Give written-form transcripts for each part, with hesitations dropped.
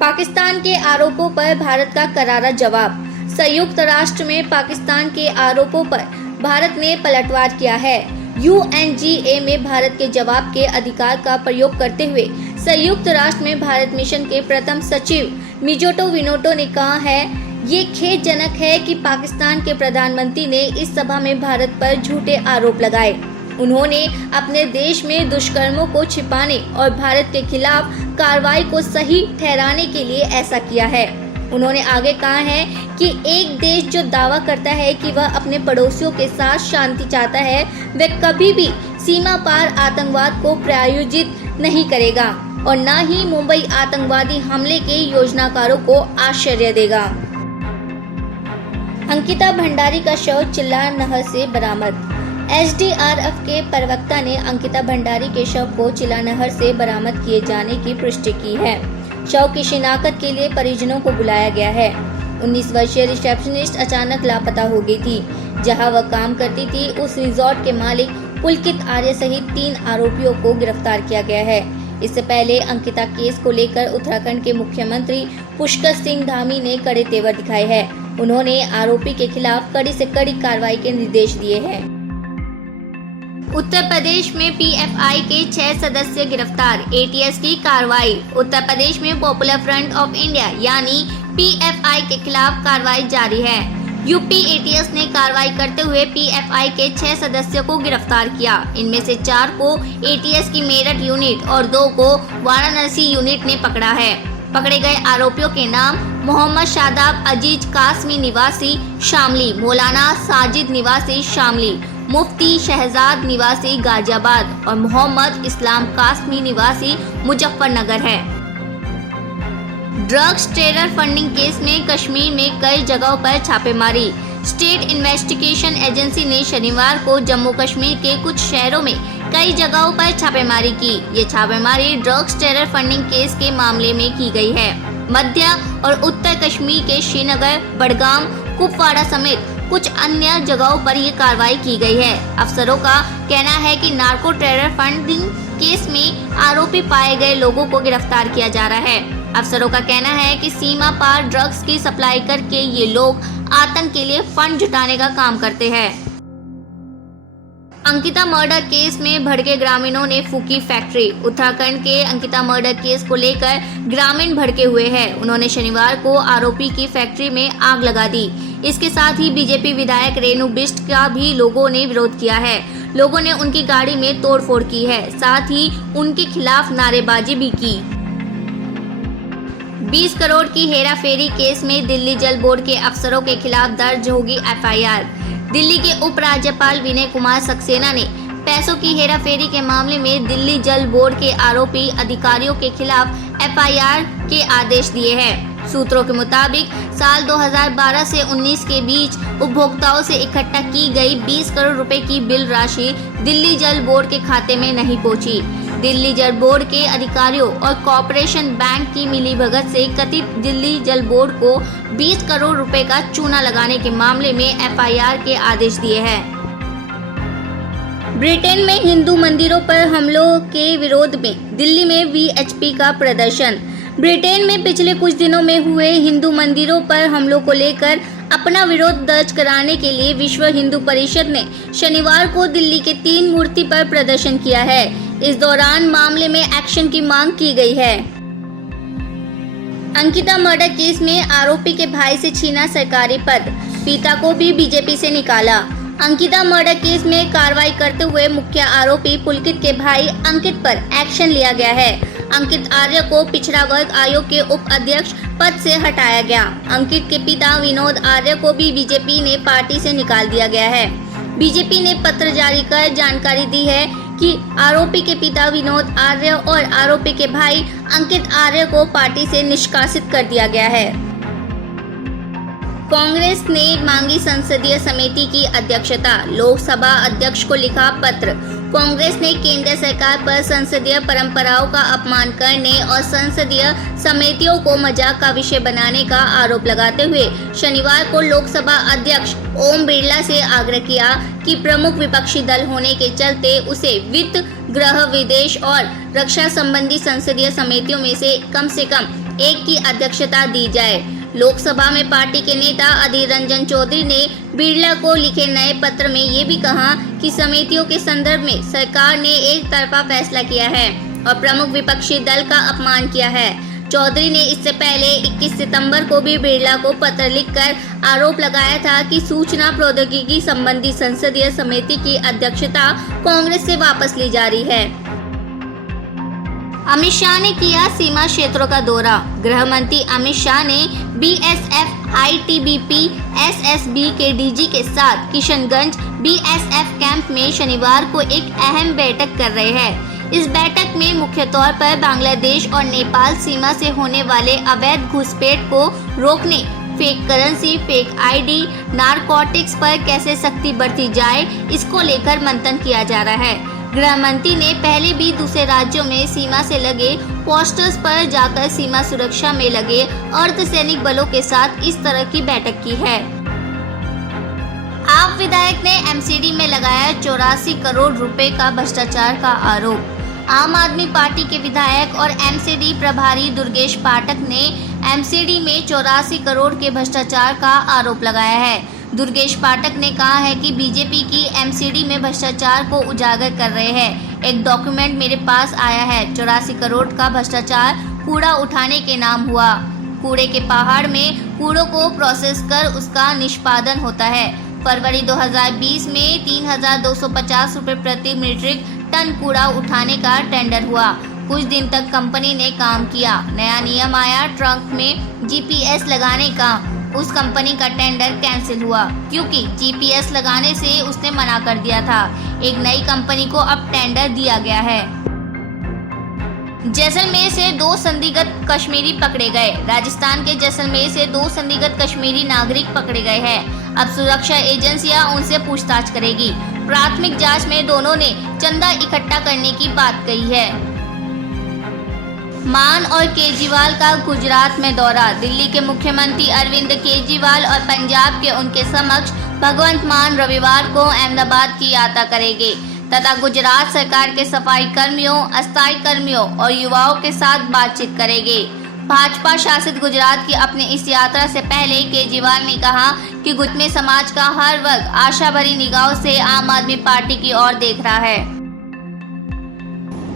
पाकिस्तान के आरोपों पर भारत का करारा जवाब। संयुक्त राष्ट्र में पाकिस्तान के आरोपों पर भारत ने पलटवार किया है। UNGA में भारत के जवाब के अधिकार का प्रयोग करते हुए संयुक्त राष्ट्र में भारत मिशन के प्रथम सचिव मिजोटो विनोटो ने कहा है, ये खेदजनक है कि पाकिस्तान के प्रधानमंत्री ने इस सभा में भारत पर झूठे आरोप लगाए। उन्होंने अपने देश में दुष्कर्मों को छिपाने और भारत के खिलाफ कार्रवाई को सही ठहराने के लिए ऐसा किया है। उन्होंने आगे कहा है कि एक देश जो दावा करता है कि वह अपने पड़ोसियों के साथ शांति चाहता है, वह कभी भी सीमा पार आतंकवाद को प्रायोजित नहीं करेगा और न ही मुंबई आतंकवादी हमले के योजनाकारों को आश्चर्य देगा। अंकिता भंडारी का शव चिल्लार नहर से बरामद। SDRF के प्रवक्ता ने अंकिता भंडारी के शव को चिल्लार नहर से बरामद किए जाने की पुष्टि की है। शव की शिनाख्त के लिए परिजनों को बुलाया गया है। 19 वर्षीय रिसेप्शनिस्ट अचानक लापता हो गई थी। जहां वह काम करती थी, उस रिजॉर्ट के मालिक पुलकित आर्य सहित 3 आरोपियों को गिरफ्तार किया गया है। इससे पहले अंकिता केस को लेकर उत्तराखंड के मुख्यमंत्री पुष्कर सिंह धामी ने कड़े तेवर दिखाए हैं। उन्होंने आरोपी के खिलाफ कड़ी से कड़ी कार्रवाई के निर्देश दिए हैं। उत्तर प्रदेश में PFI के 6 सदस्य गिरफ्तार। ATS की कार्रवाई। उत्तर प्रदेश में पॉपुलर फ्रंट ऑफ इंडिया यानी PFI के खिलाफ कार्रवाई जारी है। UP ATS ने कार्रवाई करते हुए PFI के 6 सदस्यों को गिरफ्तार किया। इनमें से 4 को ATS की मेरठ यूनिट और 2 को वाराणसी यूनिट ने पकड़ा है। पकड़े गए आरोपियों के नाम मोहम्मद शादाब अजीज कासमी निवासी शामली, मौलाना साजिद निवासी शामली, मुफ्ती शहजाद निवासी गाजियाबाद और मोहम्मद इस्लाम कासमी निवासी मुजफ्फरनगर है। ड्रग्स टेरर फंडिंग केस में कश्मीर में कई जगहों पर छापेमारी। स्टेट इन्वेस्टिगेशन एजेंसी ने शनिवार को जम्मू कश्मीर के कुछ शहरों में कई जगहों पर छापेमारी की। ये छापेमारी ड्रग्स टेरर फंडिंग केस के मामले में की गई है। मध्य और उत्तर कश्मीर के श्रीनगर, बडगाम, कुपवाड़ा समेत कुछ अन्य जगहों पर ये कार्रवाई की गई है। अफसरों का कहना है कि नार्को टेरर फंडिंग केस में आरोपी पाए गए लोगों को गिरफ्तार किया जा रहा है। अफसरों का कहना है कि सीमा पार ड्रग्स की सप्लाई करके ये लोग आतंक के लिए फंड जुटाने का काम करते हैं। अंकिता मर्डर केस में भड़के ग्रामीणों ने फूकी फैक्ट्री। उत्तराखंड के अंकिता मर्डर केस को लेकर ग्रामीण भड़के हुए हैं। उन्होंने शनिवार को आरोपी की फैक्ट्री में आग लगा दी। इसके साथ ही बीजेपी विधायक रेणु बिष्ट का भी लोगों ने विरोध किया है। लोगों ने उनकी गाड़ी में तोड़फोड़ की है, साथ ही उनके खिलाफ नारेबाजी भी की। 20 करोड़ की हेराफेरी केस में दिल्ली जल बोर्ड के अफसरों के खिलाफ दर्ज होगी FIR। दिल्ली के उपराज्यपाल विनय कुमार सक्सेना ने पैसों की हेराफेरी के मामले में दिल्ली जल बोर्ड के आरोपी अधिकारियों के खिलाफ FIR के आदेश दिए हैं। सूत्रों के मुताबिक साल 2012 से 19 के बीच उपभोक्ताओं से इकट्ठा की गई 20 करोड़ रुपए की बिल राशि दिल्ली जल बोर्ड के खाते में नहीं पहुंची। दिल्ली जल बोर्ड के अधिकारियों और कॉर्पोरेशन बैंक की मिलीभगत से कथित दिल्ली जल बोर्ड को 20 करोड़ रुपए का चूना लगाने के मामले में FIR के आदेश दिए हैं। ब्रिटेन में हिंदू मंदिरों पर हमलों के विरोध में दिल्ली में VHP का प्रदर्शन। ब्रिटेन में पिछले कुछ दिनों में हुए हिंदू मंदिरों पर हमलों को लेकर अपना विरोध दर्ज कराने के लिए विश्व हिंदू परिषद ने शनिवार को दिल्ली के 3 मूर्ति पर प्रदर्शन किया है। इस दौरान मामले में एक्शन की मांग की गई है। अंकिता मर्डर केस में आरोपी के भाई से छीना सरकारी पद, पिता को भी बीजेपी से निकाला। अंकिता मर्डर केस में कार्रवाई करते हुए मुख्य आरोपी पुलकित के भाई अंकित पर एक्शन लिया गया है। अंकित आर्य को पिछड़ा वर्ग आयोग के उप अध्यक्ष पद से हटाया गया। अंकित के पिता विनोद आर्य को भी बीजेपी ने पार्टी से निकाल दिया गया है। बीजेपी ने पत्र जारी कर जानकारी दी है कि आरोपी के पिता विनोद आर्य और आरोपी के भाई अंकित आर्य को पार्टी से निष्कासित कर दिया गया है। कांग्रेस ने मांगी संसदीय समिति की अध्यक्षता। लोकसभा अध्यक्ष को लिखा पत्र। कांग्रेस ने केंद्र सरकार पर संसदीय परंपराओं का अपमान करने और संसदीय समितियों को मजाक का विषय बनाने का आरोप लगाते हुए शनिवार को लोकसभा अध्यक्ष ओम बिरला से आग्रह किया कि प्रमुख विपक्षी दल होने के चलते उसे वित्त, गृह, विदेश और रक्षा संबंधी संसदीय समितियों में से कम 1 की अध्यक्षता दी जाए। लोकसभा में पार्टी के नेता अधीर रंजन चौधरी ने बिरला को लिखे नए पत्र में ये भी कहा कि समितियों के संदर्भ में सरकार ने एक तरफा फैसला किया है और प्रमुख विपक्षी दल का अपमान किया है। चौधरी ने इससे पहले 21 सितंबर को भी बिरला को पत्र लिखकर आरोप लगाया था कि सूचना प्रौद्योगिकी संबंधी संसदीय समिति की अध्यक्षता कांग्रेस से वापस ली जा रही है। अमित शाह ने किया सीमा क्षेत्रों का दौरा। गृह मंत्री अमित शाह ने बीएसएफ, आईटीबीपी, एसएसबी के डीजी के साथ किशनगंज बीएसएफ कैंप में शनिवार को एक अहम बैठक कर रहे हैं। इस बैठक में मुख्य तौर पर बांग्लादेश और नेपाल सीमा से होने वाले अवैध घुसपैठ को रोकने, fake currency, fake ID, narcotics पर कैसे सख्ती बरती जाए, इसको लेकर मंथन किया जा रहा है। गृह मंत्री ने पहले भी दूसरे राज्यों में सीमा से लगे पोस्टर्स पर जाकर सीमा सुरक्षा में लगे अर्धसैनिक बलों के साथ इस तरह की बैठक की है। आप विधायक ने एमसीडी में लगाया 84 करोड़ रुपए का भ्रष्टाचार का आरोप। आम आदमी पार्टी के विधायक और एमसीडी प्रभारी दुर्गेश पाठक ने एमसीडी में 84 करोड़ के भ्रष्टाचार का आरोप लगाया है। दुर्गेश पाठक ने कहा है कि बीजेपी की एमसीडी में भ्रष्टाचार को उजागर कर रहे हैं। एक डॉक्यूमेंट मेरे पास आया है। 84 करोड़ का भ्रष्टाचार कूड़ा उठाने के नाम हुआ। कूड़े के पहाड़ में कूड़ों को प्रोसेस कर उसका निष्पादन होता है। फरवरी 2020 में 3,250 रुपये प्रति मीट्रिक टन कूड़ा उठाने का टेंडर हुआ। कुछ दिन तक कंपनी ने काम किया। नया नियम आया ट्रंक में जीपीएस लगाने का। उस कंपनी का टेंडर कैंसिल हुआ क्योंकि जीपीएस लगाने से उसने मना कर दिया था। एक नई कंपनी को अब टेंडर दिया गया है। जैसलमेर से 2 संदिग्ध कश्मीरी पकड़े गए। राजस्थान के जैसलमेर से 2 संदिग्ध कश्मीरी नागरिक पकड़े गए हैं। अब सुरक्षा एजेंसियां उनसे पूछताछ करेगी। प्राथमिक जांच में दोनों ने चंदा इकट्ठा करने की बात कही है। मान और केजरीवाल का गुजरात में दौरा। दिल्ली के मुख्यमंत्री अरविंद केजरीवाल और पंजाब के उनके समक्ष भगवंत मान रविवार को अहमदाबाद की यात्रा करेंगे तथा गुजरात सरकार के सफाई कर्मियों, अस्थायी कर्मियों और युवाओं के साथ बातचीत करेंगे। भाजपा शासित गुजरात की अपनी इस यात्रा से पहले केजरीवाल ने कहा कि गुजरात समाज का हर वर्ग आशा भरी निगाहों से आम आदमी पार्टी की ओर देख रहा है।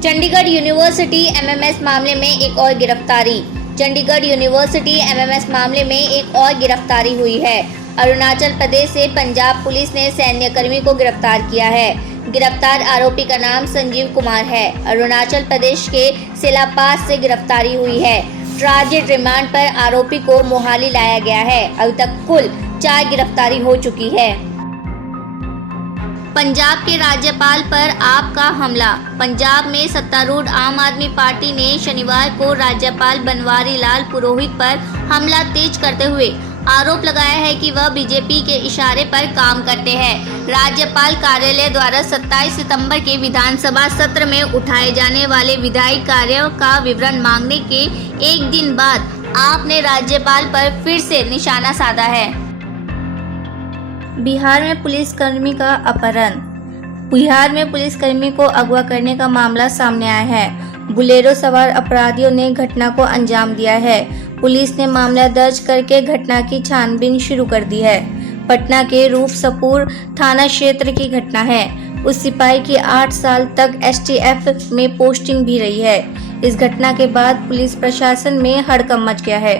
चंडीगढ़ यूनिवर्सिटी एमएमएस मामले में एक और गिरफ्तारी। चंडीगढ़ यूनिवर्सिटी एमएमएस मामले में एक और गिरफ्तारी हुई है। अरुणाचल प्रदेश से पंजाब पुलिस ने सैन्य कर्मी को गिरफ्तार किया है। गिरफ्तार आरोपी का नाम संजीव कुमार है। अरुणाचल प्रदेश के सिलापास से गिरफ्तारी हुई है। ट्रांजिट रिमांड पर आरोपी को मोहाली लाया गया है। अभी तक कुल 4 गिरफ्तारी हो चुकी है। पंजाब के राज्यपाल पर आप का हमला। पंजाब में सत्तारूढ़ आम आदमी पार्टी ने शनिवार को राज्यपाल बनवारी लाल पुरोहित पर हमला तेज करते हुए आरोप लगाया है कि वह बीजेपी के इशारे पर काम करते हैं। राज्यपाल कार्यालय द्वारा 27 सितंबर के विधानसभा सत्र में उठाए जाने वाले विधायी कार्यों का विवरण मांगने के एक दिन बाद आपने राज्यपाल पर फिर से निशाना साधा है। बिहार में पुलिसकर्मी का अपहरण। बिहार में पुलिसकर्मी को अगवा करने का मामला सामने आया है। बुलेरो सवार अपराधियों ने घटना को अंजाम दिया है। पुलिस ने मामला दर्ज करके घटना की छानबीन शुरू कर दी है। पटना के रूपसपुर थाना क्षेत्र की घटना है। उस सिपाही की 8 साल तक एसटीएफ में पोस्टिंग भी रही है। इस घटना के बाद पुलिस प्रशासन में हड़कंप मच गया है।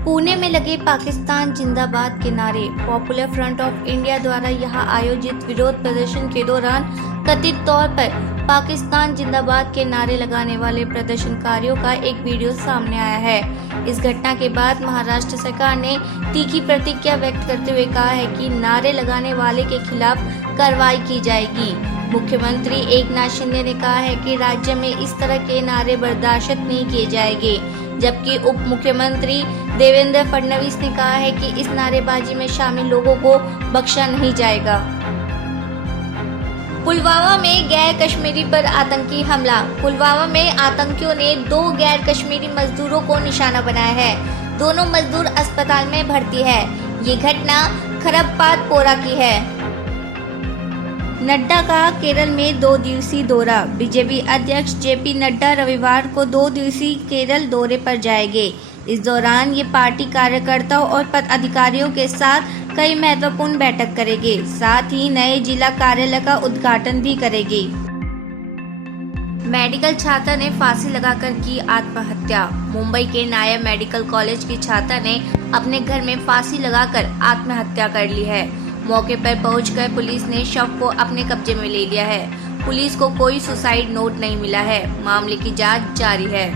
पुणे में लगे पाकिस्तान जिंदाबाद के नारे। पॉपुलर फ्रंट ऑफ इंडिया द्वारा यहां आयोजित विरोध प्रदर्शन के दौरान कथित तौर पर पाकिस्तान जिंदाबाद के नारे लगाने वाले प्रदर्शनकारियों का एक वीडियो सामने आया है। इस घटना के बाद महाराष्ट्र सरकार ने तीखी प्रतिक्रिया व्यक्त करते हुए कहा है कि नारे लगाने वाले के खिलाफ कार्रवाई की जाएगी। मुख्यमंत्री एकनाथ शिंदे ने कहा है कि राज्य में इस तरह के नारे बर्दाश्त नहीं किए जाएंगे, जबकि उप मुख्यमंत्री देवेंद्र फडणवीस ने कहा है कि इस नारेबाजी में शामिल लोगों को बख्शा नहीं जाएगा। पुलवामा में गैर कश्मीरी पर आतंकी हमला। पुलवामा में आतंकियों ने 2 गैर कश्मीरी मजदूरों को निशाना बनाया है। दोनों मजदूर अस्पताल में भर्ती है। ये घटना खरबपात पोरा की है। नड्डा का केरल में 2 दिवसीय दौरा। बीजेपी अध्यक्ष जेपी नड्डा रविवार को 2 दिवसीय केरल दौरे पर जाएंगे। इस दौरान ये पार्टी कार्यकर्ताओं और पदाधिकारियों के साथ कई महत्वपूर्ण बैठक करेंगे। साथ ही नए जिला कार्यालय का उद्घाटन भी करेंगे। मेडिकल छात्रा ने फांसी लगाकर की आत्महत्या। मुंबई के नायर मेडिकल कॉलेज की छात्रा ने अपने घर में फांसी लगाकर आत्महत्या कर ली है। मौके पर पहुंचकर पुलिस ने शव को अपने कब्जे में ले लिया है। पुलिस को कोई सुसाइड नोट नहीं मिला है। मामले की जांच जारी है।